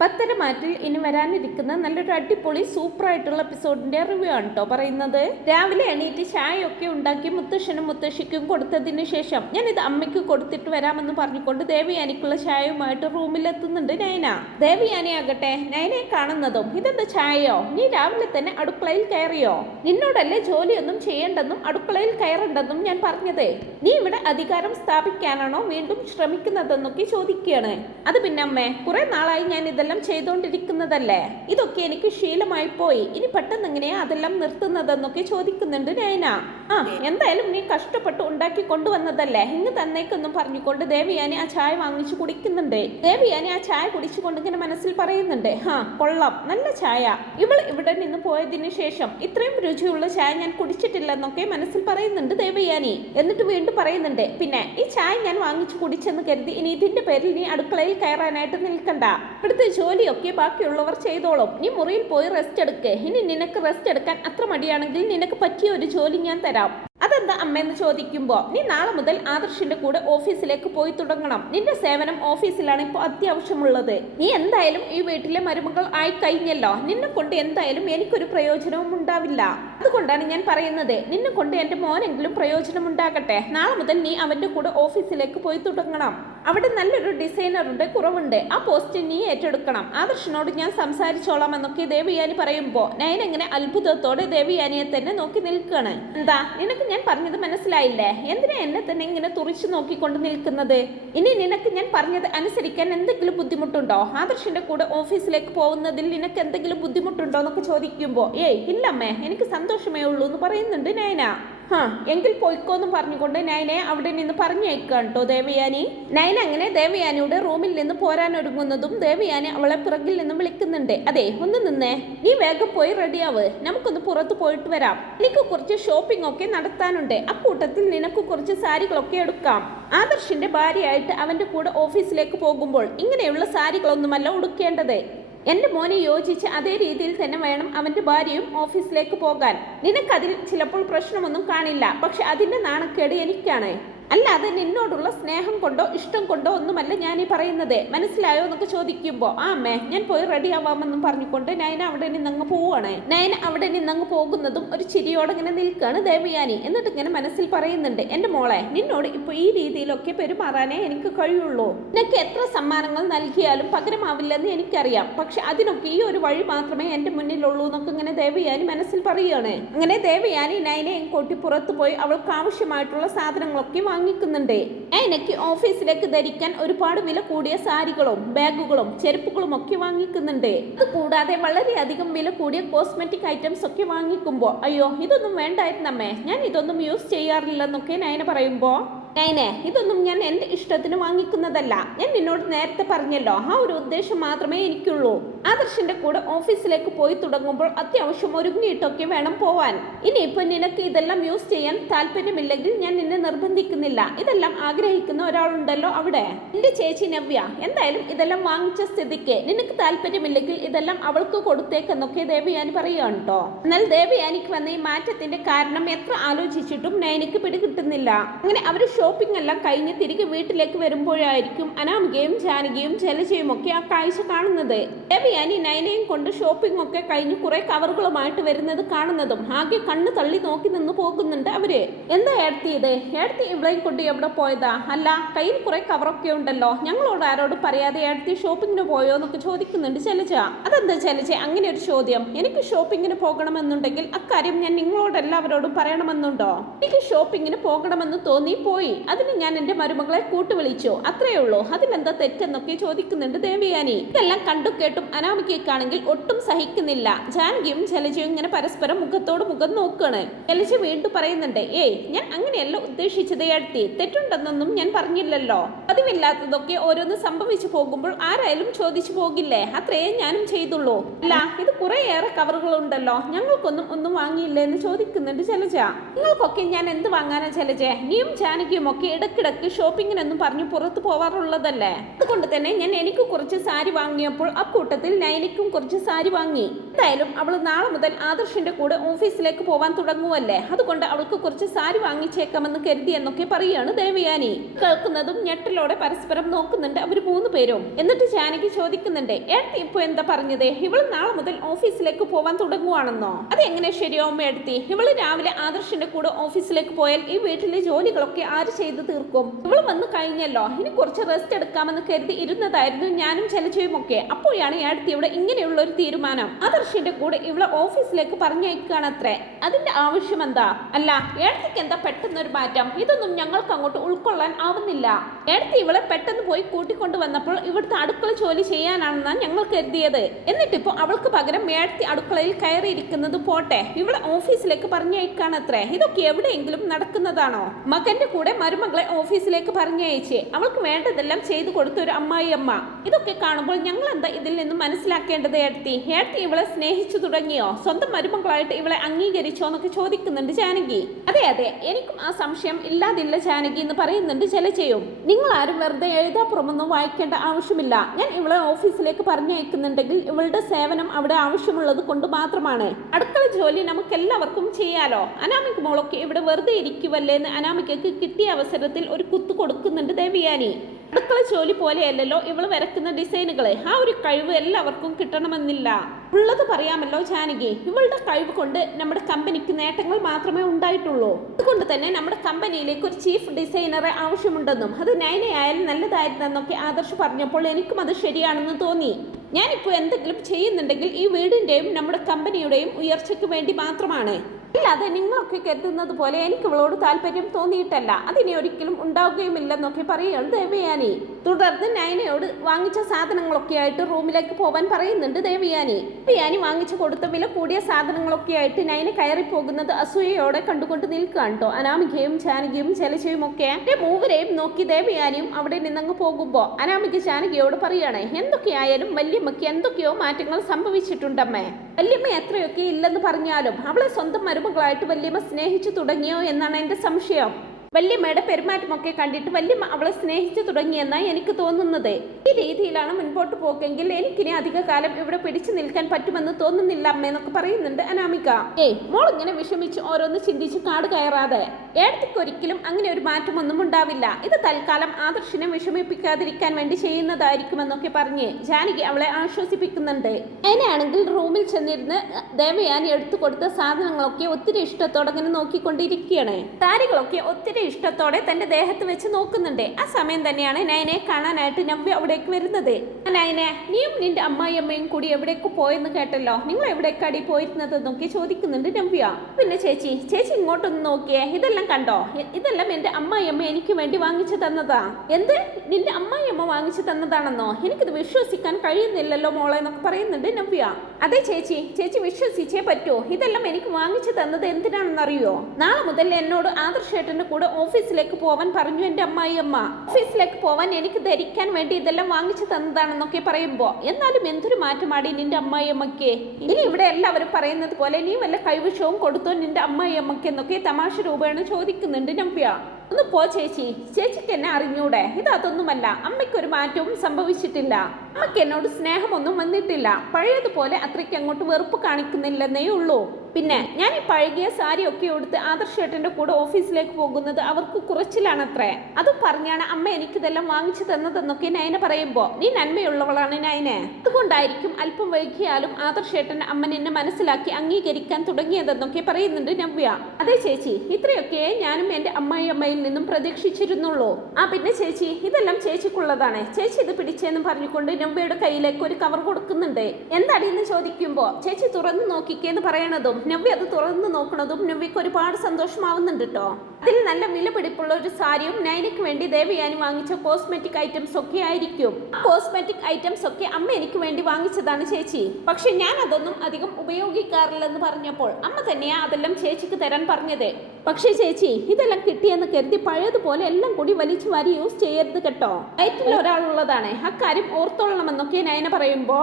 പത്തരമാറ്റിൽ ഇനി വരാനിരിക്കുന്ന നല്ലൊരു അടിപൊളി സൂപ്പർ ആയിട്ടുള്ള എപ്പിസോഡിന്റെ റിവ്യൂ ആണ് കേട്ടോ പറയുന്നത്. രാവിലെ എണീറ്റ് ചായയൊക്കെ ഉണ്ടാക്കി മുത്തശ്ശനും മുത്തശ്ശിക്കും കൊടുത്തതിന് ശേഷം ഞാൻ ഇത് അമ്മയ്ക്ക് കൊടുത്തിട്ട് വരാമെന്ന് പറഞ്ഞുകൊണ്ട് ദേവിയാനിക്കുള്ള ചായയുമായിട്ട് റൂമിലെത്തുന്നുണ്ട് നയന. ദേവിയാനി ആകട്ടെ നയനെ കാണുന്നതും ഇതെന്താ ചായയോ? നീ രാവിലെ തന്നെ അടുക്കളയിൽ കയറിയോ? നിന്നോടല്ലേ ജോലിയൊന്നും ചെയ്യേണ്ടെന്നും അടുക്കളയിൽ കയറണ്ടെന്നും ഞാൻ പറഞ്ഞതേ. നീ ഇവിടെ അധികാരം സ്ഥാപിക്കാനാണോ വീണ്ടും ശ്രമിക്കുന്നതെന്നൊക്കെ ചോദിക്കുകയാണ് അത് പിന്നെ അമ്മേ കുറെ നാളായി ഞാൻ ഇതെല്ലാം ചെയ്തുകൊണ്ടിരിക്കുന്നതല്ലേ? ഇതൊക്കെ എനിക്ക് ശീലമായി പോയി. ഇനി പെട്ടെന്ന് എങ്ങനെയാ അതെല്ലാം നിർത്തുന്നതെന്നൊക്കെ ചോദിക്കുന്നുണ്ട് നയന. ആ എന്തായാലും നീ കഷ്ടപ്പെട്ട് ഉണ്ടാക്കി കൊണ്ടുവന്നതല്ലേ? ഇങ്ങ് തന്നേക്കെന്നും പറഞ്ഞുകൊണ്ട് ദേവിയാനി ആ ചായ വാങ്ങിച്ചു കുടിക്കുന്നുണ്ട്. ദേവിയാനി ആ ചായ കുടിച്ചുകൊണ്ട് ഇങ്ങനെ മനസ്സിൽ പറയുന്നുണ്ട്. ഹാ കൊള്ളാം. നല്ല ചായ. ഇവൾ ഇവിടെ നിന്ന് പോയതിന് ശേഷം ഇത്രയും രുചിയുള്ള ചായ ഞാൻ കുടിച്ചിട്ടില്ലെന്നൊക്കെ മനസ്സിൽ പറയുന്നുണ്ട് ദേവയാനി. എന്നിട്ട് വീണ്ടും പറയുന്നുണ്ട്. പിന്നെ ഈ ചായ ഞാൻ വാങ്ങിച്ചു കുടിച്ചെന്ന് കരുതി ഇനി ഇതിന്റെ പേരിൽ നീ അടുക്കളയിൽ കയറാനായിട്ട് നിൽക്കണ്ട. ഇവിടുത്തെ ജോലിയൊക്കെ ബാക്കിയുള്ളവർ ചെയ്തോളും. നീ മുറിയിൽ പോയി റെസ്റ്റ് എടുക്ക്. ഇനി നിനക്ക് റെസ്റ്റ് എടുക്കാൻ അത്ര മടിയാണെങ്കിൽ നിനക്ക് പറ്റിയ ഒരു ജോലി ഞാൻ തരാം. അതെന്താ അമ്മയെന്ന് ചോദിക്കുമ്പോൾ നീ നാളെ മുതൽ ആദർശിന്റെ കൂടെ ഓഫീസിലേക്ക് പോയി തുടങ്ങണം. നിന്റെ സേവനം ഓഫീസിലാണ് ഇപ്പോൾ അത്യാവശ്യമുള്ളത്. നീ എന്തായാലും ഈ വീട്ടിലെ മരുമകൾ ആയി കഴിഞ്ഞല്ലോ. നിന്നെ കൊണ്ട് എന്തായാലും എനിക്കൊരു പ്രയോജനവും ഉണ്ടാവില്ല. അതുകൊണ്ടാണ് ഞാൻ പറയുന്നത്. നിന്നെ കൊണ്ട് എന്റെ മോനെങ്കിലും പ്രയോജനം ഉണ്ടാകട്ടെ. നാളെ മുതൽ നീ അവന്റെ കൂടെ ഓഫീസിലേക്ക് പോയി തുടങ്ങണം. അവിടെ നല്ലൊരു ഡിസൈനറുണ്ട് കുറവുണ്ട്. ആ പോസ്റ്റ് നീ ഏറ്റെടുക്കണം. ആദർശനോട് ഞാൻ സംസാരിച്ചോളാം എന്നൊക്കെ ദേവിയാനി പറയുമ്പോൾ നയൻ എങ്ങനെ അത്ഭുതത്തോടെ ദേവിയാനിയെ തന്നെ നോക്കി നിൽക്കുകയാണ് എന്താ നിനക്ക് ഞാൻ പറഞ്ഞത് മനസ്സിലായില്ലേ? എന്തിനാ എന്നെ തന്നെ ഇങ്ങനെ തുറിച്ചു നോക്കിക്കൊണ്ട് നിൽക്കുന്നത്? ഇനി നിനക്ക് ഞാൻ പറഞ്ഞത് അനുസരിക്കാൻ എന്തെങ്കിലും ബുദ്ധിമുട്ടുണ്ടോ? ആദർശിന്റെ കൂടെ ഓഫീസിലേക്ക് പോകുന്നതിൽ നിനക്ക് എന്തെങ്കിലും ബുദ്ധിമുട്ടുണ്ടോ എന്നൊക്കെ ചോദിക്കുമ്പോൾ ഏയ് ഇല്ലമ്മേ എനിക്ക് സന്തോഷമേ ഉള്ളൂ എന്ന് പറയുന്നുണ്ട് നയന. ഹാ എങ്കിൽ പൊയ്ക്കോന്നും പറഞ്ഞുകൊണ്ട് നയനെ അവിടെ നിന്ന് പറഞ്ഞേക്കാണ് കേട്ടോ ദേവയാനി. നയന അങ്ങനെ ദേവയാനിയുടെ റൂമിൽ നിന്ന് പോരാൻ ഒരുങ്ങുന്നതും ദേവയാനി അവളെ പിറകിൽ നിന്ന് വിളിക്കുന്നുണ്ട്. അതെ ഒന്ന് നിന്നേ. നീ വേഗം പോയി റെഡിയാവ്. നമുക്കൊന്ന് പുറത്ത് പോയിട്ട് വരാം. എനിക്ക് കുറച്ച് ഷോപ്പിംഗ് ഒക്കെ നടത്താനുണ്ട്. അക്കൂട്ടത്തിൽ നിനക്ക് കുറച്ച് സാരികളൊക്കെ എടുക്കാം. ആദർശിന്റെ ഭാര്യയായിട്ട് അവന്റെ കൂടെ ഓഫീസിലേക്ക് പോകുമ്പോൾ ഇങ്ങനെയുള്ള സാരികളൊന്നുമല്ല ഉടുക്കേണ്ടത്. എന്റെ മോനെ യോജിച്ച് അതേ രീതിയിൽ തന്നെ വേണം അവന്റെ ഭാര്യയും ഓഫീസിലേക്ക് പോകാൻ. നിനക്കതിൽ ചിലപ്പോൾ പ്രശ്നമൊന്നും കാണില്ല. പക്ഷെ അതിന്റെ നാണക്കേട് എനിക്കാണ്. അല്ലാതെ നിന്നോടുള്ള സ്നേഹം കൊണ്ടോ ഇഷ്ടം കൊണ്ടോ ഒന്നുമല്ല ഞാൻ ഈ പറയുന്നത്. മനസ്സിലായോ എന്നൊക്കെ ചോദിക്കുമ്പോൾ ആ മേ ഞാൻ പോയി റെഡി ആവാമെന്നും പറഞ്ഞുകൊണ്ട് നയന അവിടെ നിന്നങ്ങ് പോവുകയാണ് നയന അവിടെ നിന്നങ്ങ് പോകുന്നതും ഒരു ചിരിയോടെ ഇങ്ങനെ നിൽക്കുകയാണ് ദേവയാനി. എന്നിട്ട് ഇങ്ങനെ മനസ്സിൽ പറയുന്നുണ്ട് എന്റെ മോളെ നിന്നോട് ഇപ്പോൾ ഈ രീതിയിലൊക്കെ പെരുമാറാനേ എനിക്ക് കഴിയുള്ളൂ. നിനക്ക് എത്ര സമ്മാനങ്ങൾ നൽകിയാലും പകരമാവില്ലെന്ന് എനിക്കറിയാം. പക്ഷെ അതിനൊക്കെ ഈ ഒരു വഴി മാത്രമേ എന്റെ മുന്നിലുള്ളൂ എന്നൊക്കെ ഇങ്ങനെ ദേവയാനി മനസ്സിൽ പറയുകയാണ്. അങ്ങനെ ദേവയാനി നയനയും കൂട്ടി പുറത്തു പോയി അവൾക്ക് ആവശ്യമായിട്ടുള്ള സാധനങ്ങളൊക്കെ വാങ്ങിക്കുന്നുണ്ട് എനിക്ക് ഓഫീസിലേക്ക് ധരിക്കാൻ ഒരുപാട് വില കൂടിയ സാരികളും ബാഗുകളും ചെരുപ്പുകളും ഒക്കെ വാങ്ങിക്കുന്നുണ്ട്. അത് കൂടാതെ വളരെയധികം വില കൂടിയ കോസ്മെറ്റിക് ഐറ്റംസ് ഒക്കെ വാങ്ങിക്കുമ്പോൾ അയ്യോ ഇതൊന്നും വേണ്ടായിരുന്നമ്മേ ഞാൻ ഇതൊന്നും യൂസ് ചെയ്യാറില്ലെന്നൊക്കെ നയന പറയുമ്പോൾ നൈനെ ഇതൊന്നും ഞാൻ എന്റെ ഇഷ്ടത്തിന് വാങ്ങിക്കുന്നതല്ല. ഞാൻ നിന്നോട് നേരത്തെ പറഞ്ഞല്ലോ ആ ഒരു ഉദ്ദേശം മാത്രമേ എനിക്കുള്ളൂ. ആദർശിന്റെ കൂടെ ഓഫീസിലേക്ക് പോയി തുടങ്ങുമ്പോൾ അത്യാവശ്യം ഒരുങ്ങിയിട്ടൊക്കെ വേണം പോവാൻ. ഇനിയിപ്പോൾ നിനക്ക് ഇതെല്ലാം യൂസ് ചെയ്യാൻ താല്പര്യമില്ലെങ്കിൽ ഞാൻ നിന്നെ നിർബന്ധിക്കുന്നില്ല. ഇതെല്ലാം ആഗ്രഹിക്കുന്ന ഒരാളുണ്ടല്ലോ അവിടെ. എന്റെ ചേച്ചി നവ്യ എന്തായാലും ഇതെല്ലാം വാങ്ങിച്ച സ്ഥിതിക്ക് നിനക്ക് താല്പര്യമില്ലെങ്കിൽ ഇതെല്ലാം അവൾക്ക് കൊടുത്തേക്കെന്നൊക്കെ ദേവയാനി പറയുകയാണ് കേട്ടോ എന്നാൽ ദേവയാനിക്ക് വന്ന ഈ മാറ്റത്തിന്റെ കാരണം എത്ര ആലോചിച്ചിട്ടും നയനിക്ക് പിടികിട്ടുന്നില്ല. അങ്ങനെ അവർ ഷോപ്പിംഗ് എല്ലാം കഴിഞ്ഞ് തിരികെ വീട്ടിലേക്ക് വരുമ്പോഴായിരിക്കും അനാമികയും ജാനകിയും ജലജയും ഒക്കെ ആ കാഴ്ച കാണുന്നത്. ദേവയാനി നയനയും കൊണ്ട് ഷോപ്പിംഗ് ഒക്കെ കഴിഞ്ഞ് കുറെ കവറുകളുമായിട്ട് വരുന്നത് കാണുന്നതും ആകെ കണ്ണ് തള്ളി നോക്കി നിന്ന് പോകുന്നുണ്ട് അവർ. എന്താ ഏടത്തി ഇത്? ഏടത്തി ഇവളെയും കൊണ്ട് എവിടെ പോയതാ? അല്ല കയ്യിൽ കുറെ കവറൊക്കെ ഉണ്ടല്ലോ. ഞങ്ങളോട് ആരോട് പറയാതെ ഏടത്തി ഷോപ്പിങ്ങിന് പോയോ എന്നൊക്കെ ചോദിക്കുന്നുണ്ട് ജലജ. അതെന്താ ജലജ അങ്ങനെ ഒരു ചോദ്യം. എനിക്ക് ഷോപ്പിങ്ങിന് പോകണമെന്നുണ്ടെങ്കിൽ അക്കാര്യം ഞാൻ നിങ്ങളോട് എല്ലാവരോടും പറയണമെന്നുണ്ടോ? എനിക്ക് ഷോപ്പിങ്ങിന് പോകണമെന്ന് തോന്നി പോയി. അതിന് ഞാൻ എന്റെ മരുമകളെ കൂട്ടുവിളിച്ചു. അത്രയേ ഉള്ളൂ അതിനെന്താ തെറ്റെന്നൊക്കെ ചോദിക്കുന്നുണ്ട് ദേവിയാനി. ഇതെല്ലാം കണ്ടു കേട്ടും അനാമികയ്ക്കാണെങ്കിൽ ഒട്ടും സഹിക്കുന്നില്ല. ജാനകിയും ജലജയും ഇങ്ങനെ പരസ്പരം മുഖത്തോട് മുഖം നോക്കുകയാണ് ജലജ വീണ്ടും പറയുന്നുണ്ട് ഏയ് ഞാൻ അങ്ങനെയല്ല ഉദ്ദേശിച്ചത് എഴുത്തി തെറ്റുണ്ടെന്നൊന്നും ഞാൻ പറഞ്ഞില്ലല്ലോ. പതിവില്ലാത്തതൊക്കെ ഓരോന്ന് സംഭവിച്ചു പോകുമ്പോൾ ആരായാലും ചോദിച്ചു പോകില്ലേ? അത്രയേ ഞാനും ചെയ്തുള്ളൂ. അല്ല ഇത് കുറേയേറെ കവറുകളുണ്ടല്ലോ. ഞങ്ങൾക്കൊന്നും ഒന്നും വാങ്ങിയില്ലേ എന്ന് ചോദിക്കുന്നുണ്ട് ജലജ. നിങ്ങൾക്കൊക്കെ ഞാൻ എന്ത് വാങ്ങാനാ ജലജ? നീയും ജാനകിയും ഒക്കെ ഇടക്കിടക്ക് ഷോപ്പിങ്ങിനൊന്നും പറഞ്ഞ് പുറത്ത് പോവാറുള്ളതല്ലേ? അതുകൊണ്ട് തന്നെ ഞാൻ എനിക്ക് കുറച്ച് സാരി വാങ്ങിയപ്പോൾ അക്കൂട്ടത്തിൽ നൈനിക്കും കുറച്ച് സാരി വാങ്ങി. എന്തായാലും അവൾ നാളെ മുതൽ ആദർശിന്റെ കൂടെ ഓഫീസിലേക്ക് പോവാൻ തുടങ്ങുമല്ലേ അതുകൊണ്ട് അവൾക്ക് കുറച്ച് സാരി വാങ്ങിച്ചേക്കാമെന്ന് കരുതി എന്നൊക്കെ പറയുകയാണ് ദേവയാനി. കേൾക്കുന്നതും ഞെട്ടലോടെ പരസ്പരം നോക്കുന്നുണ്ട് അവർ മൂന്ന് പേരും. എന്നിട്ട് ജാനകി ചോദിക്കുന്നുണ്ട് ഏട്ടി ഇപ്പൊ എന്താ പറഞ്ഞത്? ഇവൾ നാളെ മുതൽ ഓഫീസിലേക്ക് പോവാൻ തുടങ്ങുവാണെന്നോ? അതെങ്ങനെ ശരിയാവും ഏടത്തി ഇവൾ രാവിലെ ആദർശിന്റെ കൂടെ ഓഫീസിലേക്ക് പോയാൽ ഈ വീട്ടിലെ ജോലികളൊക്കെ ആര് ചെയ്തു തീർക്കും. ഇവൾ വന്നു കഴിഞ്ഞല്ലോ. ഇനി കുറച്ച് റെസ്റ്റ് എടുക്കാമെന്ന് കരുതി ഇരുന്നതായിരുന്നു ഞാനും ചലച്ചയുമൊക്കെ അപ്പോഴാണ് ഇവിടെ ഇങ്ങനെയുള്ള ഒരു തീരുമാനം. ആദർശിന്റെ കൂടെ ഇവളെ ഓഫീസിലേക്ക് പറഞ്ഞയക്കുകയാണത്രേ. അതിന്റെ ആവശ്യം എന്താ? അല്ല ഏടത്തേക്ക് എന്താ പെട്ടെന്നൊരു മാറ്റം? ഇതൊന്നും ഞങ്ങൾക്ക് അങ്ങോട്ട് ഉൾക്കൊള്ളാൻ ആവുന്നില്ല. ഏടത്തി ഇവളെ പെട്ടെന്ന് പോയി കൂട്ടിക്കൊണ്ടു വന്നപ്പോൾ ഇവിടുത്തെ അടുക്കള ജോലി ചെയ്യാനാണെന്നാണ് ഞങ്ങൾ കരുതിയത്. എന്നിട്ടിപ്പോ അവൾക്ക് പകരം ഏടത്തി അടുക്കളയിൽ കയറിയിരിക്കുന്നത് പോട്ടെ. ഇവളെ ഓഫീസിലേക്ക് പറഞ്ഞയക്കാണത്രേ ഇതൊക്കെ എവിടെയെങ്കിലും നടക്കുന്നതാണോ? മകന്റെ കൂടെ മരുമകളെ ഓഫീസിലേക്ക് പറഞ്ഞയച്ച്. അവൾക്ക് വേണ്ടതെല്ലാം ചെയ്തു കൊടുത്തൊരു അമ്മായി അമ്മ ഇതൊക്കെ കാണുമ്പോൾ ഞങ്ങൾ എന്താ ഇതിൽ നിന്ന് മനസ്സിലാക്കേണ്ടത് ഏടത്തി ഏടത്തി ഇവളെ സ്നേഹിച്ചു തുടങ്ങിയോ? സ്വന്തം മരുമകളായിട്ട് ഇവളെ അംഗീകരിച്ചോ എന്നൊക്കെ ചോദിക്കുന്നുണ്ട് ജാനകി. അതെ അതെ. എനിക്കും ആ സംശയം ഇല്ലാതില്ല ജാനകി എന്ന് പറയുന്നുണ്ട് ചില ചെയ്യും നിങ്ങൾ ആരും വെറുതെ എഴുതാപ്പുറമൊന്നും വായിക്കേണ്ട ആവശ്യമില്ല. ഞാൻ ഇവളെ ഓഫീസിലേക്ക് പറഞ്ഞയക്കുന്നുണ്ടെങ്കിൽ ഇവളുടെ സേവനം അവിടെ ആവശ്യമുള്ളത് കൊണ്ട് മാത്രമാണ്. അടുക്കള ജോലി നമുക്ക് എല്ലാവർക്കും ചെയ്യാലോ? അനാമിക് മോളൊക്കെ ഇവിടെ വെറുതെ ഇരിക്കുവല്ലേ എന്ന് അനാമികക്ക് കിട്ടിയ അവസരത്തിൽ ഒരു കുത്തു കൊടുക്കുന്നുണ്ട് ദേവിയാനി. അടുക്കള ജോലി പോലെയല്ലല്ലോ ഇവൾ വരക്കുന്ന ഡിസൈനുകളെ ആ ഒരു കഴിവ് എല്ലാവർക്കും കിട്ടണമെന്നില്ല. ഉള്ളത് പറയാമല്ലോ ജാനകി. ഇവളുടെ കഴിവ് കൊണ്ട് നമ്മുടെ കമ്പനിക്ക് നേട്ടങ്ങൾ മാത്രമേ ഉണ്ടായിട്ടുള്ളൂ. അതുകൊണ്ട് തന്നെ നമ്മുടെ കമ്പനിയിലേക്ക് ഒരു ചീഫ് ഡിസൈനറെ ആവശ്യമുണ്ടെന്നും അത് നൈനയായാലും നല്ലതായിരുന്നെന്നൊക്കെ ആദർശ് പറഞ്ഞപ്പോൾ എനിക്കും അത് ശരിയാണെന്ന് തോന്നി. ഞാനിപ്പോൾ എന്തെങ്കിലും ചെയ്യുന്നുണ്ടെങ്കിൽ ഈ വീടിന്റെയും നമ്മുടെ കമ്പനിയുടെയും ഉയർച്ചയ്ക്ക് വേണ്ടി മാത്രമാണ്. അല്ലാതെ നിങ്ങളൊക്കെ കരുതുന്നത് പോലെ എനിക്ക് ഇവളോട് താല്പര്യം തോന്നിയിട്ടല്ല. അതിനെ ഒരിക്കലും ഉണ്ടാവുകയുമില്ലെന്നൊക്കെ പറയുകയാണ് ദേവയാനി. തുടർന്ന് നയനയോട് വാങ്ങിച്ച സാധനങ്ങളൊക്കെ ആയിട്ട് റൂമിലേക്ക് പോവാൻ പറയുന്നുണ്ട് ദേവയാനി. ദേവയാനി വാങ്ങിച്ചു കൊടുത്ത വില കൂടിയ സാധനങ്ങളൊക്കെ ആയിട്ട് നയന കയറി പോകുന്നത് അസൂയയോടെ കണ്ടുകൊണ്ട് നിൽക്കുകയാണ് കേട്ടോ അനാമികയും ജാനകിയും ജലജയും ഒക്കെ മൂവരെയും നോക്കി ദേവയാനിയും അവിടെ നിന്നങ്ങ് പോകുമ്പോ അനാമിക ജാനകിയോട് പറയാണ് എന്തൊക്കെയായാലും വല്യമ്മയ്ക്ക് എന്തൊക്കെയോ മാറ്റങ്ങൾ സംഭവിച്ചിട്ടുണ്ടമ്മേ. വല്യമ്മ എത്രയൊക്കെ ഇല്ലെന്ന് പറഞ്ഞാലും അവളെ സ്വന്തം മരുമകളായിട്ട് വല്യമ്മ സ്നേഹിച്ചു തുടങ്ങിയോ എന്നാണ് എന്റെ സംശയം. വല്യമ്മയുടെ പെരുമാറ്റമൊക്കെ കണ്ടിട്ട് വല്യമ്മ അവളെ സ്നേഹിച്ചു തുടങ്ങിയെന്നാണ് എനിക്ക് തോന്നുന്നത്. ഈ രീതിയിലാണ് മുൻപോട്ട് പോക്കെങ്കിൽ എനിക്കിനി അധിക കാലം ഇവിടെ പിടിച്ചു നിൽക്കാൻ പറ്റുമെന്ന് തോന്നുന്നില്ല അമ്മ എന്നൊക്കെ പറയുന്നുണ്ട് അനാമിക. ഏയ് മോൾ ഇങ്ങനെ വിഷമിച്ച് ഓരോന്ന് ചിന്തിച്ച് കാട് കയറാതെ. ഏടത്തിക്കൊരിക്കലും അങ്ങനെ ഒരു മാറ്റമൊന്നും ഉണ്ടാവില്ല. ഇത് തൽക്കാലം ആദർശിനെ വിഷമിപ്പിക്കാതിരിക്കാൻ വേണ്ടി ചെയ്യുന്നതായിരിക്കുമെന്നൊക്കെ പറഞ്ഞ് ജാനകി അവളെ ആശ്വസിപ്പിക്കുന്നുണ്ട്. അതിനാണെങ്കിൽ റൂമിൽ ചെന്നിരുന്ന് ദേവയാനി എടുത്തു കൊടുത്ത സാധനങ്ങളൊക്കെ ഒത്തിരി ഇഷ്ടത്തോടെ അങ്ങനെ നോക്കിക്കൊണ്ടിരിക്കുകയാണ്. സാരികളൊക്കെ ഒത്തിരി ഇഷ്ടത്തോടെ തന്റെ ദേഹത്ത് വെച്ച് നോക്കുന്നുണ്ട്. ആ സമയം തന്നെയാണ് നയനെ കാണാനായിട്ട് നവ്യ അവിടേക്ക് വരുന്നത്. നയന നീയും നിന്റെ അമ്മായിയമ്മയും കൂടി എവിടേക്ക് പോയെന്ന് കേട്ടല്ലോ? നിങ്ങൾ എവിടേക്കാടി പോയിരുന്നത്? നോക്കി ചോദിക്കുന്നുണ്ട് നവ്യ. പിന്നെ ചേച്ചി ചേച്ചി ഇങ്ങോട്ടൊന്ന് നോക്കിയേ. ഇതെല്ലാം കണ്ടോ? ഇതെല്ലാം എന്റെ അമ്മായിയമ്മ എനിക്ക് വേണ്ടി വാങ്ങിച്ചു തന്നതാ. എന്ത്? നിന്റെ അമ്മായിയമ്മ വാങ്ങിച്ചു തന്നതാണെന്നോ? എനിക്കിത് വിശ്വസിക്കാൻ കഴിയുന്നില്ലല്ലോ മോളെ എന്നൊക്കെ പറയുന്നുണ്ട് നവ്യ. അതെ ചേച്ചി ചേച്ചി വിശ്വസിച്ചേ പറ്റൂ. ഇതെല്ലാം എനിക്ക് വാങ്ങിച്ചു തന്നത് എന്തിനാണെന്നറിയോ? നാളെ മുതൽ എന്നോട് ആദർശേട്ടന്റെ കൂടെ ഓഫീസിലേക്ക് പോവാൻ പറഞ്ഞു എന്റെ അമ്മായിയമ്മ. ഓഫീസിലേക്ക് പോവാൻ എനിക്ക് ധരിക്കാൻ വേണ്ടി ഇതെല്ലാം വാങ്ങിച്ചു തന്നതാണെന്നൊക്കെ പറയുമ്പോൾ എന്നാലും എന്തൊരു മാറ്റമാടി നിന്റെ അമ്മായിയമ്മയ്ക്ക്? ഇനി ഇവിടെ എല്ലാവരും പറയുന്നത് പോലെ നീ വല്ല കൈവശവും കൊടുത്തോ നിന്റെ അമ്മായിയമ്മയ്ക്ക് എന്നൊക്കെ തമാശ രൂപേണ ചോദിക്കുന്നുണ്ട് നമ്പ്യ ഒന്ന് പോ ചേച്ചി ചേച്ചിക്ക് എന്നെ അറിഞ്ഞൂടെ? ഇത് അതൊന്നുമല്ല അമ്മയ്ക്കൊരു മാറ്റവും സംഭവിച്ചിട്ടില്ല. അമ്മയ്ക്ക് എന്നോട് സ്നേഹമൊന്നും വന്നിട്ടില്ല. പഴയതുപോലെ അത്രയ്ക്ക് അങ്ങോട്ട് വെറുപ്പ് കാണിക്കുന്നില്ലെന്നേ ഉള്ളൂ. പിന്നെ ഞാൻ ഈ പഴകിയ സാരി ഒക്കെ ഉടുത്ത് ആദർശേട്ടന്റെ കൂടെ ഓഫീസിലേക്ക് പോകുന്നത് അവർക്ക് കുറച്ചിലാണത്രേ. അത് പറഞ്ഞാണ് അമ്മ എനിക്കിതെല്ലാം വാങ്ങിച്ചു തന്നതെന്നൊക്കെ നയന പറയുമ്പോൾ നീ നന്മയുള്ളവളാണ് നയനെ. അതുകൊണ്ടായിരിക്കും അല്പം വൈകിയാലും ആദർശേട്ടൻ അമ്മ നിന്നെ മനസ്സിലാക്കി അംഗീകരിക്കാൻ തുടങ്ങിയതെന്നൊക്കെ പറയുന്നുണ്ട് നവ്യ. അതെ ചേച്ചി ഇത്രയൊക്കെ ഞാനും എന്റെ അമ്മായി അമ്മയിൽ നിന്നും പ്രതീക്ഷിച്ചിരുന്നുള്ളൂ. ആ പിന്നെ ചേച്ചി ഇതെല്ലാം ചേച്ചിക്കുള്ളതാണ്. ചേച്ചി ഇത് പിടിച്ചെന്ന് പറഞ്ഞുകൊണ്ട് നവ്യയുടെ കയ്യിലേക്ക് ഒരു കവർ കൊടുക്കുന്നുണ്ട്. എന്താടിയെന്ന് ചോദിക്കുമ്പോൾ ചേച്ചി തുറന്നു നോക്കിക്കേന്ന് പറയണതും നവ്യ അത് തുറന്നു നോക്കണതും നവ്യക്ക് ഒരുപാട് സന്തോഷമാവുന്നുണ്ട് കേട്ടോ അതിൽ നല്ല വിലപിടിപ്പുള്ള ഒരു സാരിയും നൈനയ്ക്ക് വേണ്ടി ദേവയാനി വാങ്ങിച്ച കോസ്മെറ്റിക് ഐറ്റംസ് ഒക്കെ ആയിരിക്കും. കോസ്മെറ്റിക് ഐറ്റംസ് ഒക്കെ അമ്മ എനിക്ക് വേണ്ടി വാങ്ങിച്ചതാണ് ചേച്ചി. പക്ഷെ ഞാൻ അതൊന്നും അധികം ഉപയോഗിക്കാറില്ലെന്ന് പറഞ്ഞപ്പോൾ അമ്മ തന്നെയാ അതെല്ലാം ചേച്ചിക്ക് തരാൻ പറഞ്ഞത്. പക്ഷേ ചേച്ചി ഇതെല്ലാം കിട്ടിയെന്ന് കരുതി പഴയതുപോലെ എല്ലാം കൂടി വലിച്ചു വാരി യൂസ് ചെയ്യരുത് കേട്ടോ. വയറ്റിൽ ഒരാളുള്ളതാണ്. അക്കാര്യം ഓർത്തോളണമെന്നൊക്കെ നയന പറയുമ്പോ.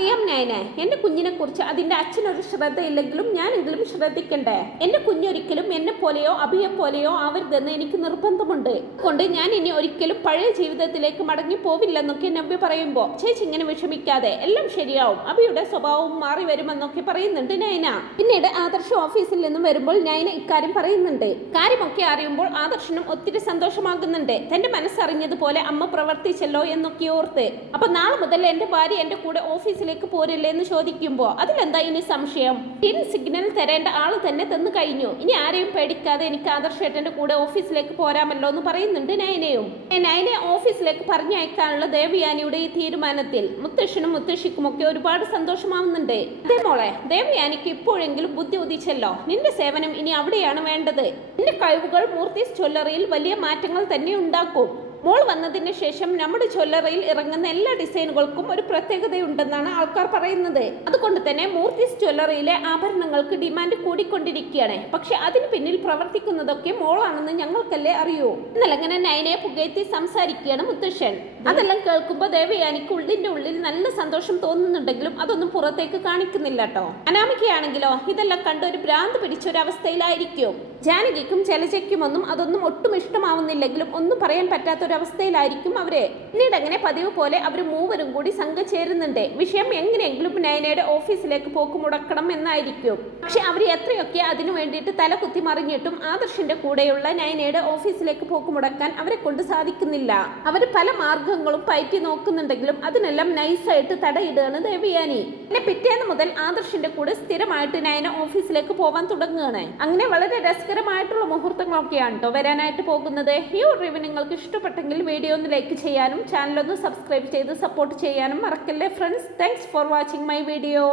അറിയാം നയനെ എന്റെ കുഞ്ഞിനെ കുറിച്ച് അതിന്റെ അച്ഛനൊരു ശ്രദ്ധയില്ലെങ്കിലും ഞാനെങ്കിലും ശ്രദ്ധിക്കണ്ടേ? എന്റെ കുഞ്ഞൊരിക്കലും എന്നെ പോലെയോ അഭിയെ പോലെയോ ആവരുതെന്ന് എനിക്ക് നിർബന്ധമുണ്ട്. അതുകൊണ്ട് ഞാൻ ഇനി ഒരിക്കലും പഴയ ജീവിതത്തിലേക്ക് മടങ്ങി പോവില്ലെന്നൊക്കെ നവ്യ പറയുമ്പോ ചേച്ചി ഇങ്ങനെ വിഷമിക്കാതെ എല്ലാം ശരിയാവും. അഭിയുടെ സ്വഭാവവും മാറി വരുമെന്നൊക്കെ പറയുന്നുണ്ട് നയന. പിന്നീട് ആദർശ ഓഫീസിൽ നിന്നും വരുമ്പോൾ നയന ഇക്കാര്യം പറയുന്നുണ്ട്. കാര്യമൊക്കെ അറിയുമ്പോൾ ആദർശനും ഒത്തിരി സന്തോഷമാകുന്നുണ്ട്. തന്റെ മനസ്സറിഞ്ഞതുപോലെ അമ്മ പ്രവർത്തിച്ചല്ലോ എന്നൊക്കെ ഓർത്ത്. അപ്പൊ നാളെ മുതൽ എന്റെ ഭാര്യ എന്റെ കൂടെ ഓഫീസിലേക്ക് പോരില്ലേ എന്ന് ചോദിക്കുമ്പോ അതിലെന്താ ഇനി സംശയം? പിൻ സിഗ്നൽ തരേണ്ട ആൾ തന്നെ തന്നു കഴിഞ്ഞു. ഇനി ആരെയും പേടിക്കാതെ എനിക്ക് ആദർശേട്ടന്റെ കൂടെ ഓഫീസിലേക്ക് പോരാമല്ലോ എന്ന് പറയുന്നുണ്ട് നയനയും. നയനെ ഓഫീസിലേക്ക് പറഞ്ഞയക്കാനുള്ള ദേവയാനിയുടെ ഈ തീരുമാനത്തിൽ മുത്തശ്ശനും മുത്തശ്ശിക്കും ഒക്കെ ഒരുപാട് സന്തോഷമാവുന്നുണ്ട്. അതേ മോളെ ദേവയാനിക്ക് ഇപ്പോഴെങ്കിലും ബുദ്ധി ഉദിച്ചല്ലോ. നിന്റെ സേവനം ഇനി അവിടെയാണ് വേണ്ടത്. നിന്റെ കഴിവുകൾ മൂർത്തി ജ്വല്ലറിയിൽ വലിയ മാറ്റങ്ങൾ തന്നെ ഉണ്ടാക്കും. മോൾ വന്നതിന് ശേഷം നമ്മുടെ ജ്വല്ലറിയിൽ ഇറങ്ങുന്ന എല്ലാ ഡിസൈനുകൾക്കും ഒരു പ്രത്യേകതയുണ്ടെന്നാണ് ആൾക്കാർ പറയുന്നത്. അതുകൊണ്ട് തന്നെ മൂർത്തിസ് ജ്വല്ലറിയിലെ ആഭരണങ്ങൾക്ക് ഡിമാൻഡ് കൂടിക്കൊണ്ടിരിക്കുകയാണ്. പക്ഷെ അതിന് പിന്നിൽ പ്രവർത്തിക്കുന്നതൊക്കെ മോളാണെന്ന് ഞങ്ങൾക്കല്ലേ അറിയൂ. എന്നാൽ അങ്ങനെ നയനെ പുകയത്തി സംസാരിക്കുകയാണ് മുത്തശ്ശൻ. അതെല്ലാം കേൾക്കുമ്പോൾ ദേവയാനിക്ക് ഉള്ളിന്റെ ഉള്ളിൽ നല്ല സന്തോഷം തോന്നുന്നുണ്ടെങ്കിലും അതൊന്നും പുറത്തേക്ക് കാണിക്കുന്നില്ല കേട്ടോ. അനാമികയാണെങ്കിലോ ഇതെല്ലാം കണ്ട് ഒരു ഭ്രാന്ത് പിടിച്ച ഒരു അവസ്ഥയിലായിരിക്കും ജാനകിക്കും ജലജയ്ക്കുമൊന്നും അതൊന്നും ഒട്ടും ഇഷ്ടമാവുന്നില്ലെങ്കിലും ഒന്നും പറയാൻ പറ്റാത്ത ഒരു അവരെ. പിന്നീട് അങ്ങനെ പതിവ് പോലെ അവർ മൂവരും കൂടി സംഘം ചേരുന്നുണ്ട്. വിഷയം എങ്ങനെയെങ്കിലും നയനയുടെ ഓഫീസിലേക്ക് പോക്ക് മുടക്കണം എന്നായിരിക്കും. പക്ഷെ അവർ എത്രയൊക്കെ അതിനു വേണ്ടിയിട്ട് തല കുത്തി മറിഞ്ഞിട്ടും ആദർശിന്റെ കൂടെയുള്ള നയനയുടെ ഓഫീസിലേക്ക് പോക്ക് മുടക്കാൻ അവരെ കൊണ്ട് സാധിക്കുന്നില്ല. അവർ പല മാർഗങ്ങളും പയറ്റി നോക്കുന്നുണ്ടെങ്കിലും അതിനെല്ലാം നൈസായിട്ട് തടയിടുകയാണ് ദേവിയാനി. പിന്നെ പിറ്റേന്ന് മുതൽ ആദർശിന്റെ കൂടെ സ്ഥിരമായിട്ട് നയന ഓഫീസിലേക്ക് പോവാൻ തുടങ്ങുകയാണ്. അങ്ങനെ വളരെ രസകരമായിട്ടുള്ള മുഹൂർത്തങ്ങളൊക്കെയാണ് കേട്ടോ വരാനായിട്ട് പോകുന്നത്. ഈ ഒരു നിങ്ങൾക്ക് നിങ്ങൾക്ക് ഇഷ്ടപ്പെട്ടെങ്കിൽ വീഡിയോ ഒന്ന് ലൈക്ക് ചെയ്യാനും ചാനൽ ഒന്ന് സബ്സ്ക്രൈബ് ചെയ്ത് സപ്പോർട്ട് ചെയ്യാനും മറക്കല്ലേ friends thanks for watching my video